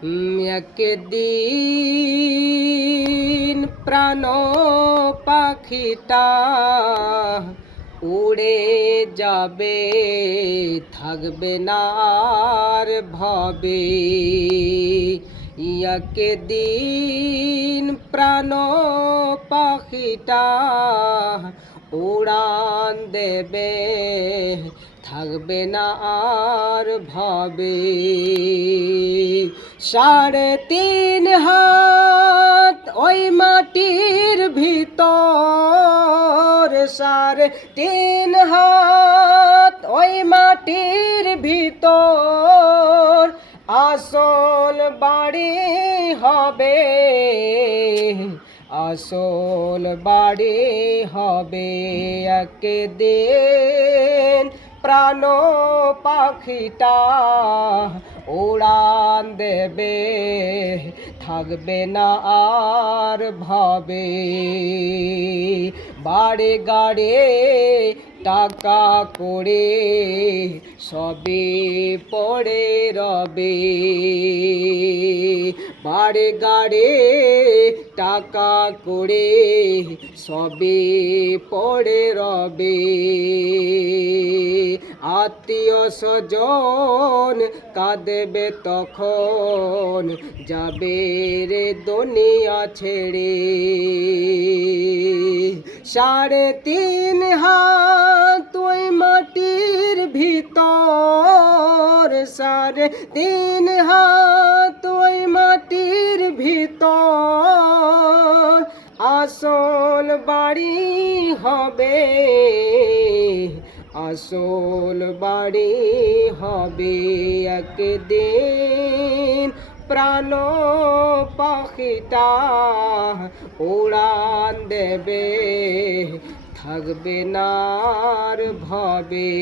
একদিন প্রাণ পাখিটা উড়ে যাবে, থাকবে না আর ভবে। একদিন প্রাণ পাখিটা উড়ান দেবে, থাকবে না আর ভবে। 3.5 হাত ওই মাটির ভিতর, 3.5 হাত ওই মাটির ভিতর আসল বাড়ি হবে, আসল বাড়ি হবে। একদিন প্রাণ পাখিটা উড়ান দেবে, থাকবে না আর ভবে। বাড়ি গাড়ি টাকা করে সবে পড়ে রবে, বাড়ি গাড়ি টাকা করে সবে পড়ে রবে। আত্মীয় স্বজন কাঁদবে তখন, যাবে রে দুনিয়া ছেড়ে। 3.5 হাত ওই মাটির ভিতর, 3.5 হাত ওই মাটির ভিতর আসল বাড়ি হবে, আসল বাড়ি হবে। একদিন প্রাণ পাখিটা উড়ান দেবে, থাকবে না আর ভবে।